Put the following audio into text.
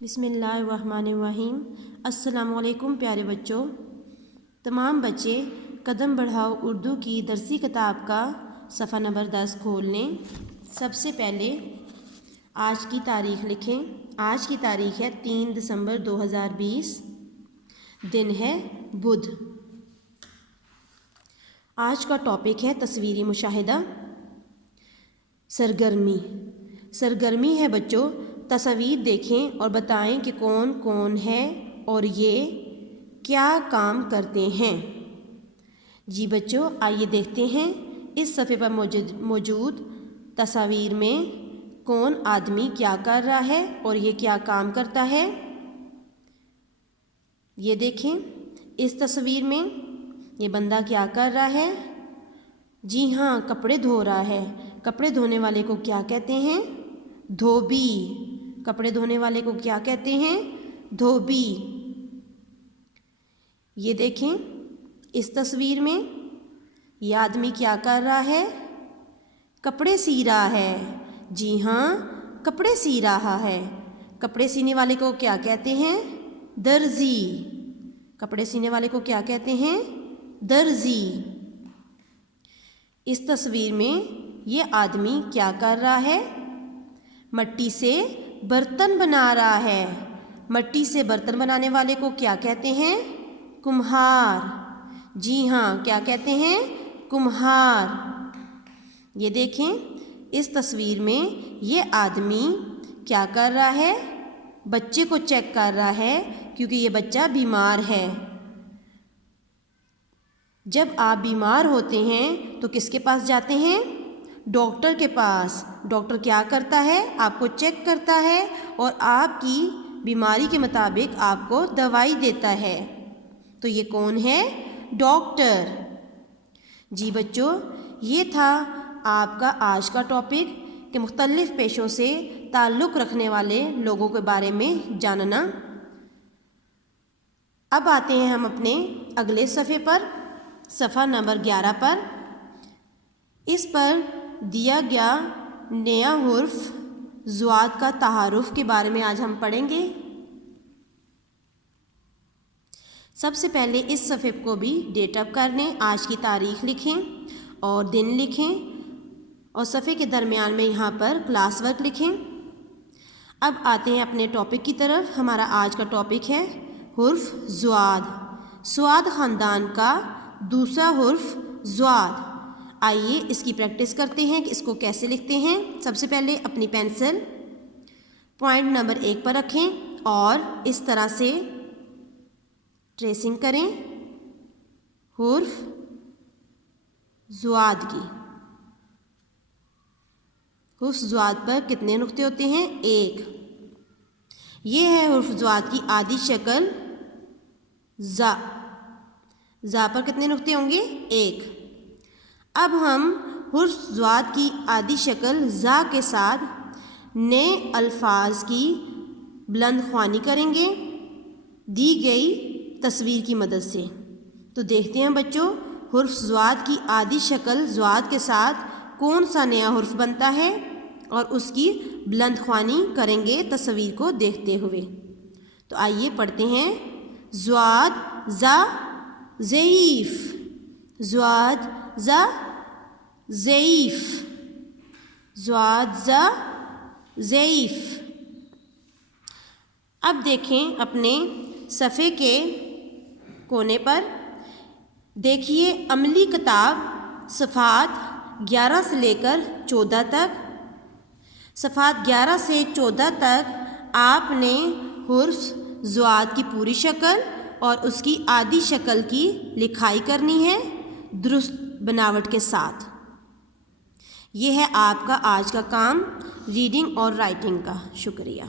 بسم اللہ الرحمن الرحیم۔ السلام علیکم پیارے بچوں۔ تمام بچے قدم بڑھاؤ اردو کی درسی کتاب کا صفحہ نمبر 10 کھول لیں۔ سب سے پہلے آج کی تاریخ لکھیں۔ آج کی تاریخ ہے 3 دسمبر 2020، دن ہے بدھ۔ آج کا ٹاپک ہے تصویری مشاہدہ۔ سرگرمی ہے بچوں، تصاویر دیکھیں اور بتائیں کہ کون کون ہے اور یہ کیا کام کرتے ہیں۔ جی بچوں، آئیے دیکھتے ہیں اس صفحے پر موجود تصاویر میں کون آدمی کیا کر رہا ہے اور یہ کیا کام کرتا ہے۔ یہ دیکھیں اس تصویر میں یہ بندہ کیا کر رہا ہے۔ جی ہاں، کپڑے دھو رہا ہے۔ کپڑے دھونے والے کو کیا کہتے ہیں؟ دھوبی۔ کپڑے دھونے والے کو کیا کہتے ہیں؟ دھوبی۔ یہ دیکھیں اس تصویر میں یہ آدمی کیا کر رہا ہے؟ کپڑے سی رہا ہے۔ جی ہاں، کپڑے سی رہا ہے۔ کپڑے سینے والے کو کیا کہتے ہیں؟ درزی۔ کپڑے سینے والے کو کیا کہتے ہیں؟ درزی۔ اس تصویر میں یہ آدمی کیا کر رہا ہے؟ مٹی سے برتن بنا رہا ہے۔ مٹی سے برتن بنانے والے کو کیا کہتے ہیں؟ کمہار۔ جی ہاں، کیا کہتے ہیں؟ کمہار۔ یہ دیکھیں اس تصویر میں یہ آدمی کیا کر رہا ہے؟ بچے کو چیک کر رہا ہے کیونکہ یہ بچہ بیمار ہے۔ جب آپ بیمار ہوتے ہیں تو کس کے پاس جاتے ہیں؟ ڈاکٹر کے پاس۔ ڈاکٹر کیا کرتا ہے؟ آپ کو چیک کرتا ہے اور آپ کی بیماری کے مطابق آپ کو دوائی دیتا ہے۔ تو یہ کون ہے؟ ڈاکٹر۔ جی بچوں، یہ تھا آپ کا آج کا ٹاپک کہ مختلف پیشوں سے تعلق رکھنے والے لوگوں کے بارے میں جاننا۔ اب آتے ہیں ہم اپنے اگلے صفحے پر، صفحہ نمبر 11 پر۔ اس پر دیا گیا نیا حرف ضاد کا تعارف کے بارے میں آج ہم پڑھیں گے۔ سب سے پہلے اس صفحے کو بھی ڈیٹ اپ کر لیں، آج کی تاریخ لکھیں اور دن لکھیں اور صفحے کے درمیان میں یہاں پر کلاس ورک لکھیں۔ اب آتے ہیں اپنے ٹاپک کی طرف۔ ہمارا آج کا ٹاپک ہے حرف ضاد۔ ضاد خاندان کا دوسرا حرف ضاد۔ آئیے اس کی پریکٹس کرتے ہیں کہ اس کو کیسے لکھتے ہیں۔ سب سے پہلے اپنی پینسل پوائنٹ نمبر 1 پر رکھیں اور اس طرح سے ٹریسنگ کریں حرف ضاد کی۔ حرف ضاد پر کتنے نقطے ہوتے ہیں؟ 1۔ یہ ہے حرف ضاد کی آدھی شکل ز۔ ز پر کتنے نقطے ہوں گے؟ 1۔ اب ہم حرف ضاد کی آدھی شکل ز کے ساتھ نئے الفاظ کی بلند خوانی کریں گے دی گئی تصویر کی مدد سے۔ تو دیکھتے ہیں بچوں حرف ضاد کی آدھی شکل ضاد کے ساتھ کون سا نیا حرف بنتا ہے اور اس کی بلند خوانی کریں گے تصویر کو دیکھتے ہوئے۔ تو آئیے پڑھتے ہیں۔ ضاد ز ضعیف۔ ضاد ز ضعیف۔ ضاد ز ضعیف۔ اب دیکھیں اپنے صفحے کے کونے پر، دیکھیے عملی کتاب صفحات 11 سے لے کر 14 تک۔ صفحات 11 سے 14 تک آپ نے حرف ضاد کی پوری شکل اور اس کی آدھی شکل کی لکھائی کرنی ہے درست بناوٹ کے ساتھ۔ یہ ہے آپ کا آج کا کام ریڈنگ اور رائٹنگ کا۔ شکریہ۔